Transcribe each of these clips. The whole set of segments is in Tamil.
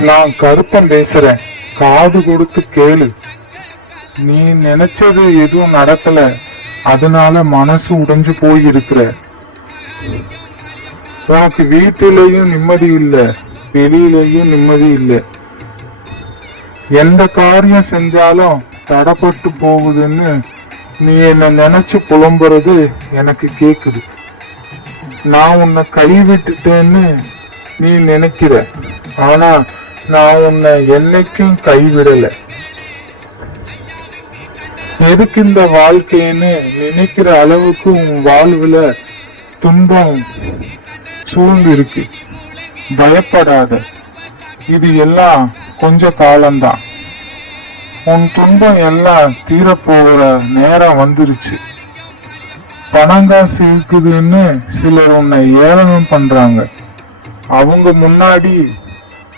நான் கருப்பன் பேசுறேன். காது கொடுத்து கேளு. நீ நினைச்சது எதுவும் நடக்கல. அதனால மனசு உடைஞ்சு போய் இருக்கிற உனக்கு வீட்டிலையும் நிம்மதி இல்ல. வெளியிலையும் நிம்மதி இல்ல. எந்த காரியம் செஞ்சாலும் தடப்பட்டு போகுதுன்னு நீ என்ன நினைச்சு புலம்புறது எனக்கு கேக்குது. நான் உன்னை கைவிட்டுட்டேன்னு நீ நினைக்கிற. ஆனா நான் உன்னை என்னைக்கும் கைவிடல. எதுக்கு இந்த வாழ்க்கைன்னு நினைக்கிற அளவுக்கு உன் வாழ்வுல துன்பம் சூழ்ந்து இருக்கு பயப்படாத. இது எல்லாம் கொஞ்ச காலம்தான். உன் துன்பம் எல்லாம் தீரப்போகிற நேரம் வந்துருச்சு. பணங்காசு இருக்குதுன்னு சிலர் உன்னை ஏளனம் பண்றாங்க. அவங்க முன்னாடி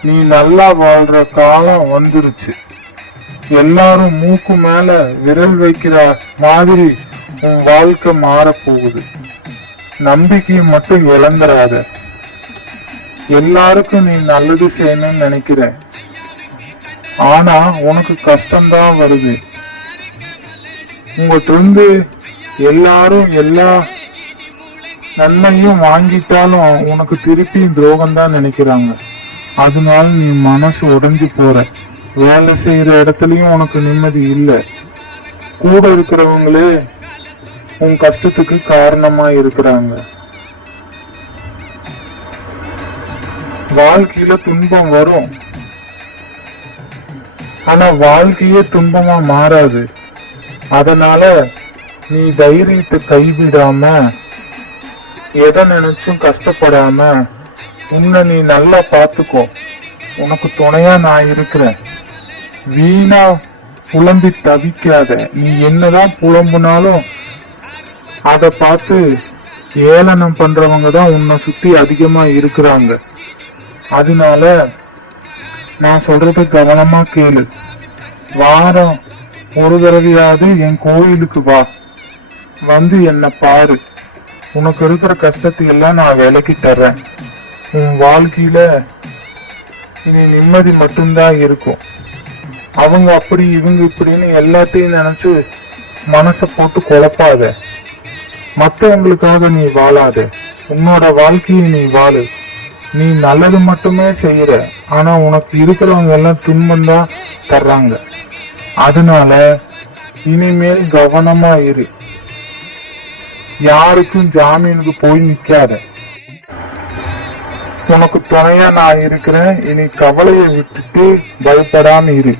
நீ நல்லா வாழ்ற காலம் வந்துருச்சு. எல்லாரும் மூக்கு மேல விரல் வைக்கிற மாதிரி உன் வாழ்க்கை மாறப் போகுது நம்பிக்கையை மட்டும் இழந்துடாத எல்லாருக்கும் நீ நல்லது செய்யணும்னு நினைக்கிற ஆனா உனக்கு கஷ்டம்தான் வருது. உங்கள்கிட்ட இருந்து எல்லாரும் எல்லா நன்மையும் வாங்கிட்டாலும் உனக்கு திருப்பி துரோகம் தான் நினைக்கிறாங்க. அதனால நீ மனசு உடைஞ்சு போற. வேலை செய்யற இடத்துலயும் உனக்கு நிம்மதி இல்லை. கூட இருக்கிறவங்களே உன் கஷ்டத்துக்கு காரணமா இருக்கிறாங்க. வாழ்க்கையில துன்பம் வரும். ஆனா வாழ்க்கையே துன்பமா மாறாது. அதனால நீ தைரியத்தை கைவிடாம எதை நினைச்சும் கஷ்டப்படாம உன்னை நீ நல்லா பார்த்துக்கோ. உனக்கு துணையா நான் இருக்கிறேன். வீணா புலம்பி தவிக்காத. நீ என்னதான் புலம்புனாலும் அத பார்த்து ஏளனம் பண்றவங்க தான் உன்னை சுத்தி அதிகமா இருக்கிறாங்க. அதனால நான் சொல்றத கவனமா கேளு. வாரம் ஒரு தடவையாவது என் கோயிலுக்கு வா. வந்து என்னை பாரு. உனக்கு இருக்கிற கஷ்டத்தை எல்லாம் நான் விலக்கி தர்றேன். உன் வாழ்க்கையில இனி நிம்மதி மட்டும்தான் இருக்கும். அவங்க அப்படி இவங்க இப்படின்னு எல்லாத்தையும் நினைச்சு மனசை போட்டு குழப்பாத. மற்றவங்களுக்காக நீ வாழாத. உன்னோட வாழ்க்கையை நீ வாழு. நீ நல்லது மட்டுமே செய்யற. ஆனா உனக்கு இருக்கிறவங்க எல்லாம் துன்பம் தான் தர்றாங்க. அதனால இனிமேல் கவனமா இரு. யாருக்கும் ஜாமீனுக்கு போய் நிக்காத. உனக்கு துணையா நான் இருக்கிறேன். இனி கவலையை விட்டுட்டு பயப்படாம இரு.